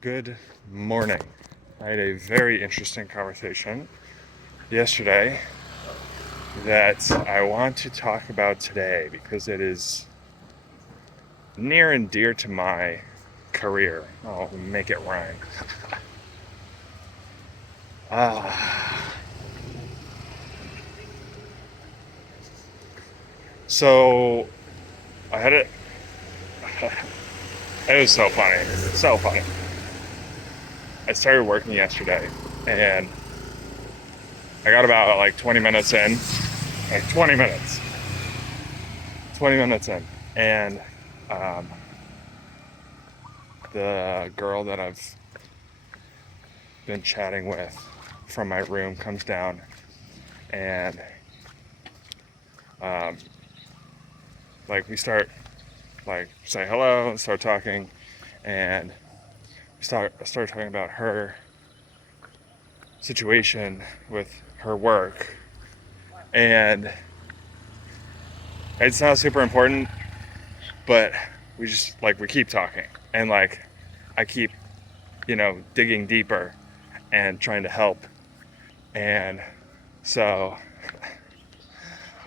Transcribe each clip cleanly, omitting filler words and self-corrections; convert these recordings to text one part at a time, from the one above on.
Good morning. I had a very interesting conversation yesterday that I want to talk about today because it is near and dear to my career. I'll make it rhyme. Ah, so I had it. It was so funny. So funny. I started working yesterday and I got about like 20 minutes in. Like 20 minutes. 20 minutes in. And um, the girl that I've been chatting with from my room comes down and um, like we start like say hello and start talking and start talking about her situation with her work, and it's not super important, but we keep talking, and like I keep digging deeper and trying to help, and so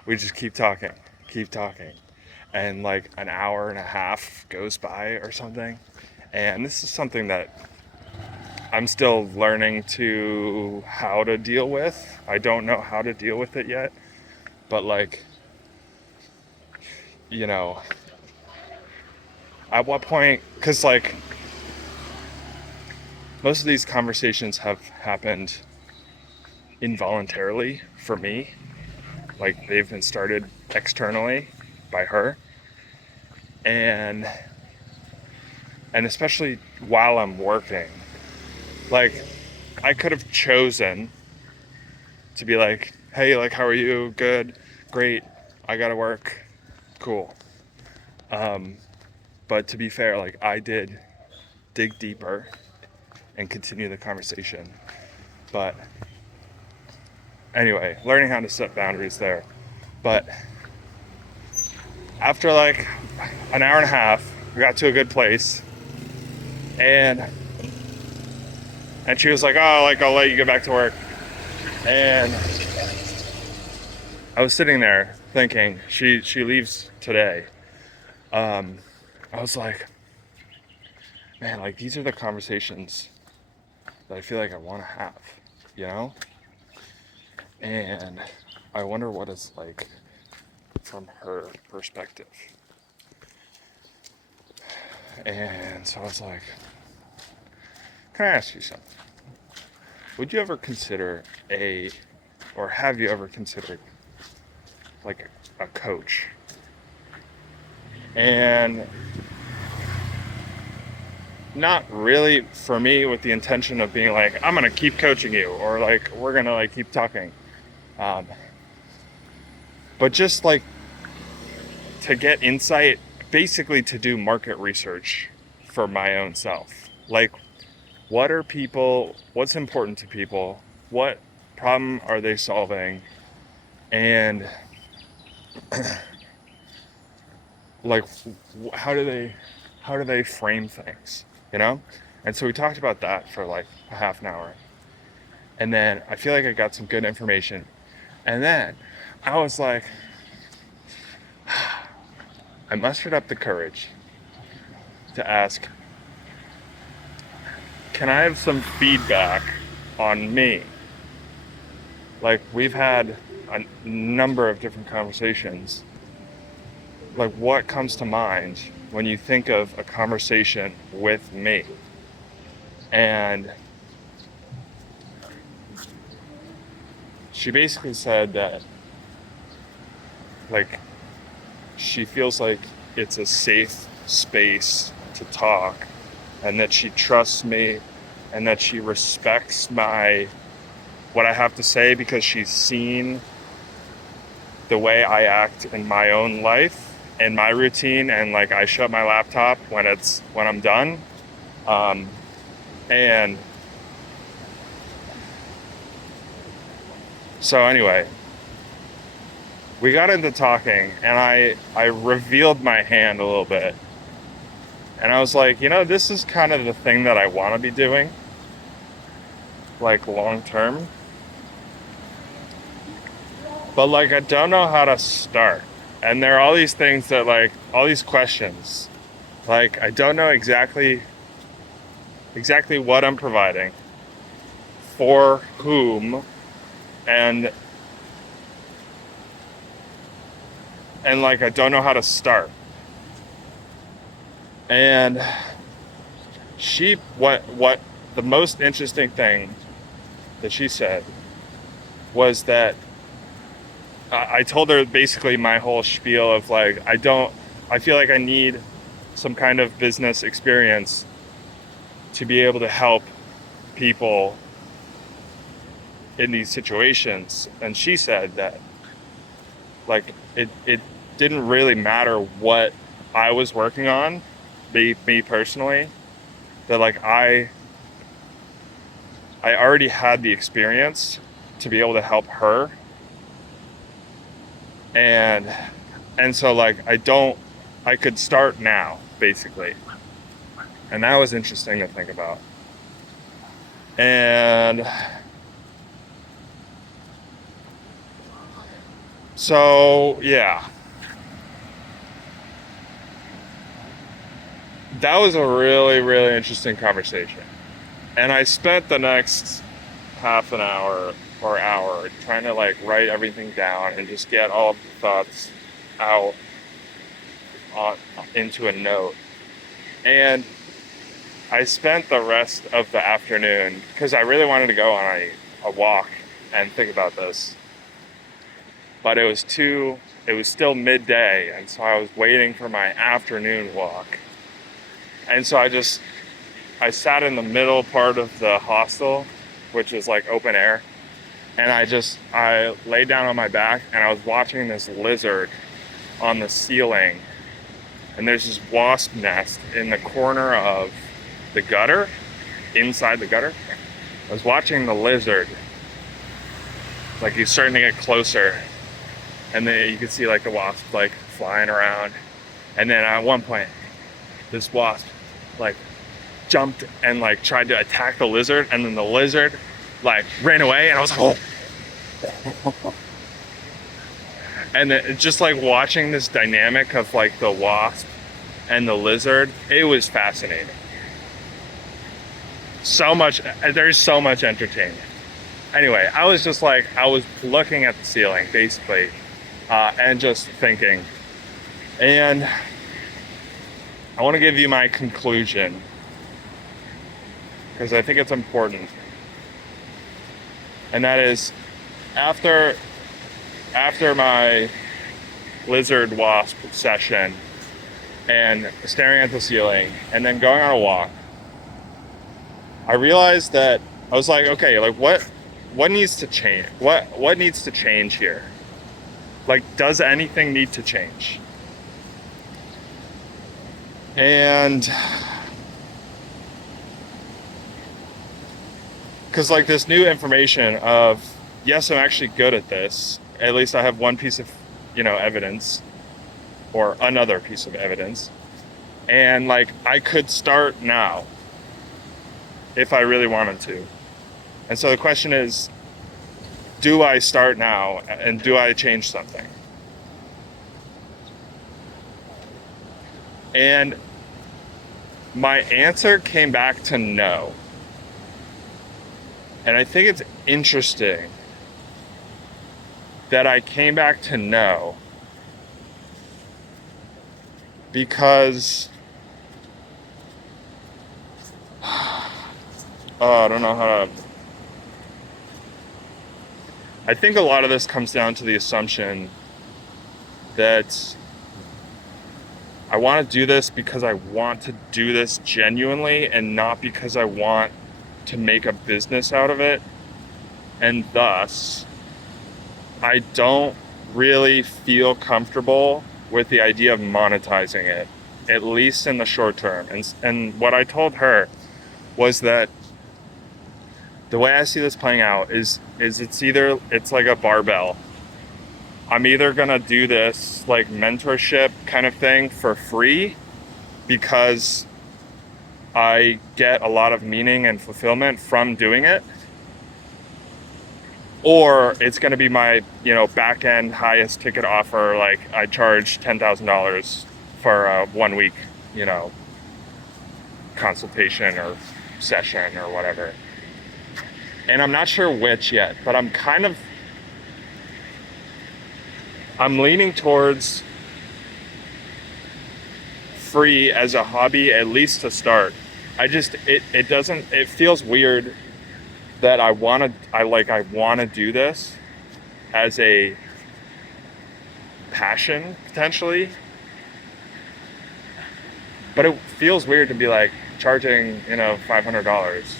we just keep talking, and like an hour and a half goes by or something, and this is something that I'm still learning to how to deal with. I don't know how to deal with it yet, but like, you know, at what point, because like most of these conversations have happened involuntarily for me, like they've been started externally by her, and especially while I'm working, like I could have chosen to be like, hey, like, how are you? Good, great, I gotta work, cool. Um, but to be fair, like I did dig deeper and continue the conversation. But anyway, learning how to set boundaries there. But after like an hour and a half, we got to a good place, and she was like, "Oh, like I'll let you get back to work." And I was sitting there thinking, she leaves today. Um, I was like, man, like these are the conversations that I feel like I want to have, you know? And I wonder what it's like from her perspective. And so I was like, can I ask you something? Would you ever consider or have you ever considered like a coach? And not really for me with the intention of being like, I'm gonna keep coaching you, or like we're gonna like keep talking. Um, but just like to get insight, basically to do market research for my own self. Like, what's important to people? What problem are they solving? And like, how do they frame things, you know? And so we talked about that for like a half an hour. And then I feel like I got some good information. And then I was like, I mustered up the courage to ask, can I have some feedback on me? Like, we've had a number of different conversations. Like, what comes to mind when you think of a conversation with me? And she basically said that, like, she feels like it's a safe space to talk, and that she trusts me, and that she respects what I have to say because she's seen the way I act in my own life and my routine, and like I shut my laptop when I'm done. Um, and so anyway, we got into talking, and I revealed my hand a little bit, And I was like, you know, this is kind of the thing that I want to be doing, like long term. But like, I don't know how to start. And there are all these things that, like, all these questions. Like, I don't know exactly what I'm providing, for whom, and like, I don't know how to start. And what the most interesting thing that she said was that I told her basically my whole spiel of like, I feel like I need some kind of business experience to be able to help people in these situations. And she said that, like, it didn't really matter what I was working on, me personally, that like I already had the experience to be able to help her. And so like I could start now, basically. And that was interesting to think about. And so, yeah. That was a really, really interesting conversation. And I spent the next half an hour or hour trying to like write everything down and just get all of the thoughts out into a note. And I spent the rest of the afternoon, because I really wanted to go on a walk and think about this. But it was still midday, and so I was waiting for my afternoon walk. And so I sat in the middle part of the hostel, which is like open air, and I laid down on my back and I was watching this lizard on the ceiling. And there's this wasp nest in the corner of the gutter, inside the gutter. I was watching the lizard, like he's starting to get closer, and then you could see like the wasp like flying around. And then at one point, this wasp like jumped and like tried to attack the lizard, and then the lizard like ran away, and I was like, oh. And then just like watching this dynamic of like the wasp and the lizard, it was fascinating. There's so much entertainment. Anyway, I was looking at the ceiling basically, and just thinking. And I want to give you my conclusion, because I think it's important. And that is, after my lizard wasp session and staring at the ceiling and then going on a walk, I realized that I was like, okay, like what needs to change? What needs to change here? Like, does anything need to change? And because like this new information of, yes, I'm actually good at this. At least I have one piece of, evidence, or another piece of evidence. And like, I could start now if I really wanted to. And so the question is, do I start now, and do I change something? And my answer came back to no. And I think it's interesting that I came back to no, because I don't know how to. I think a lot of this comes down to the assumption that I want to do this because I want to do this genuinely, and not because I want to make a business out of it. And thus, I don't really feel comfortable with the idea of monetizing it, at least in the short term. And what I told her was that the way I see this playing out is it's like a barbell. I'm either gonna do this like mentorship kind of thing for free, because I get a lot of meaning and fulfillment from doing it, or it's going to be my, back end highest ticket offer. Like I charge $10,000 for a 1 week, consultation or session or whatever. And I'm not sure which yet, but I'm leaning towards free as a hobby, at least to start. It feels weird that I want to do this as a passion potentially, but it feels weird to be like charging, $500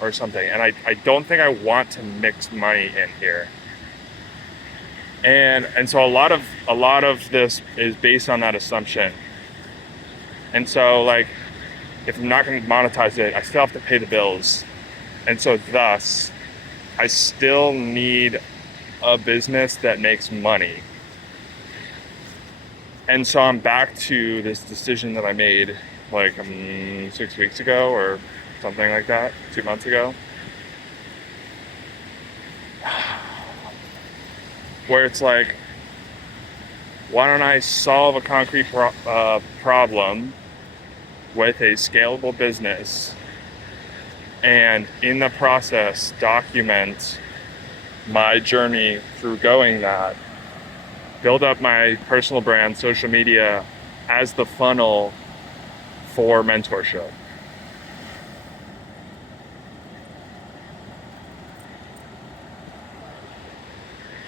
or something. And I don't think I want to mix money in here. And so a lot of this is based on that assumption. And so like, if I'm not going to monetize it, I still have to pay the bills. And so thus, I still need a business that makes money. And so I'm back to this decision that I made like 6 weeks ago or something like that, 2 months ago. Where it's like, why don't I solve a concrete problem with a scalable business, and in the process document my journey through going that, build up my personal brand, social media as the funnel for mentorship.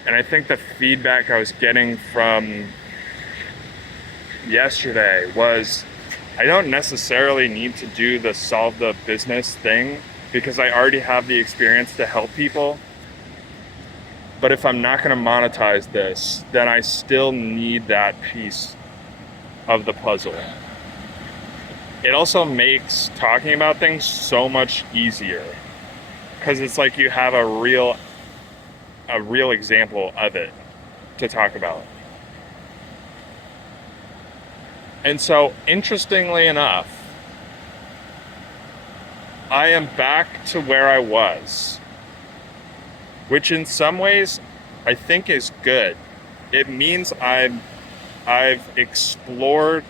And I think the feedback I was getting from yesterday was, I don't necessarily need to do the solve the business thing because I already have the experience to help people. But if I'm not going to monetize this, then I still need that piece of the puzzle. It also makes talking about things so much easier because it's like you have a real example of it to talk about. And so, interestingly enough, I am back to where I was, which in some ways I think is good. It means I've explored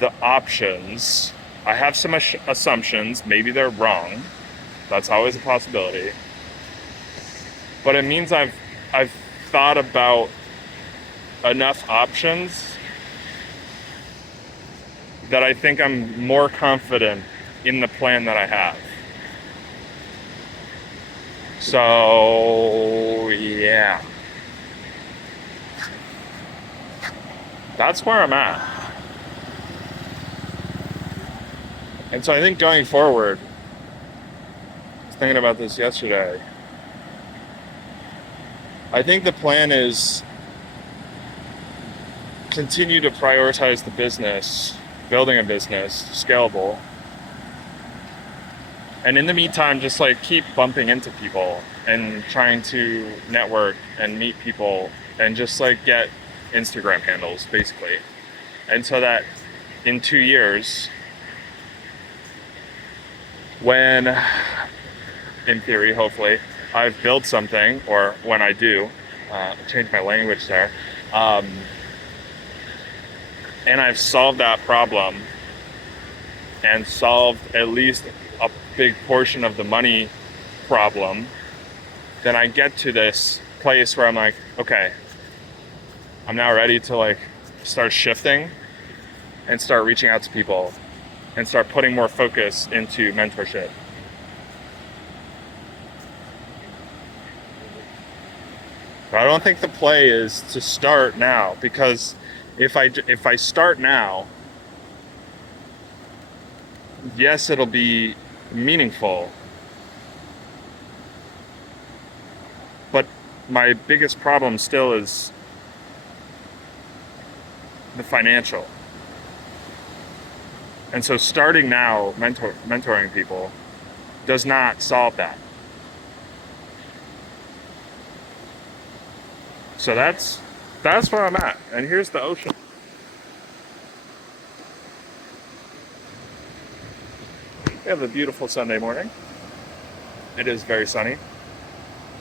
the options. I have some assumptions, maybe they're wrong. That's always a possibility. But it means I've thought about enough options that I think I'm more confident in the plan that I have. So, yeah. That's where I'm at. And so I think going forward, I was thinking about this yesterday, I think the plan is continue to prioritize the business, building a business, scalable. And in the meantime, just like keep bumping into people and trying to network and meet people and just like get Instagram handles basically. And so that in 2 years, when, in theory, hopefully, I've built something, or when I do, change my language there, and I've solved that problem and solved at least a big portion of the money problem, then I get to this place where I'm like, okay, I'm now ready to like start shifting and start reaching out to people and start putting more focus into mentorship. But I don't think the play is to start now, because if I start now, yes, it'll be meaningful, but my biggest problem still is the financial. And so starting now, mentoring people, does not solve that. So that's where I'm at. And here's the ocean. We have a beautiful Sunday morning. It is very sunny.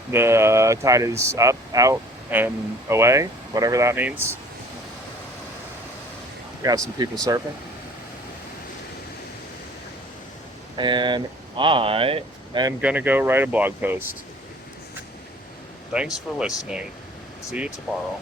The tide is up, out, and away, whatever that means. We have some people surfing. And I am going to go write a blog post. Thanks for listening. See you tomorrow.